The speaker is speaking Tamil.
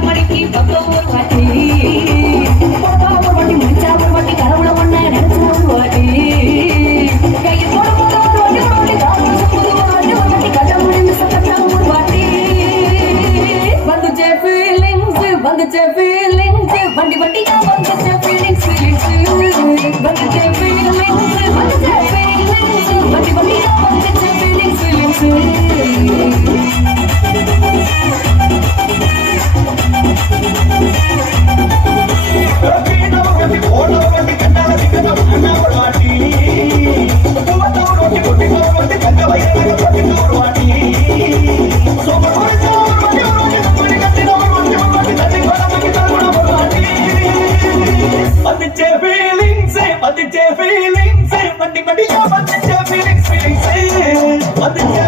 மணிக்கு பக்கம் ஒரு வாட்டி ஒரு வாட்டி முடிச்சா ஒரு வாட்டி கடவுளை ஒண்ண நினைச்ச ஒரு வாட்டி கையை போட போட ஒரு வாட்டி ஒரு வாட்டி கடவுளை மிஸ் பண்ண ஒரு வாட்டி வந்துச்சே ஃபீலிங்ஸ் வண்டி வண்டியா வந்துச்சே ஃபீலிங்ஸ் வந்துச்சே ஃபீலிங்ஸ் வண்டி வண்டியா வந்துச்சே ஃபீலிங்ஸ் feelings, feelings, feelings,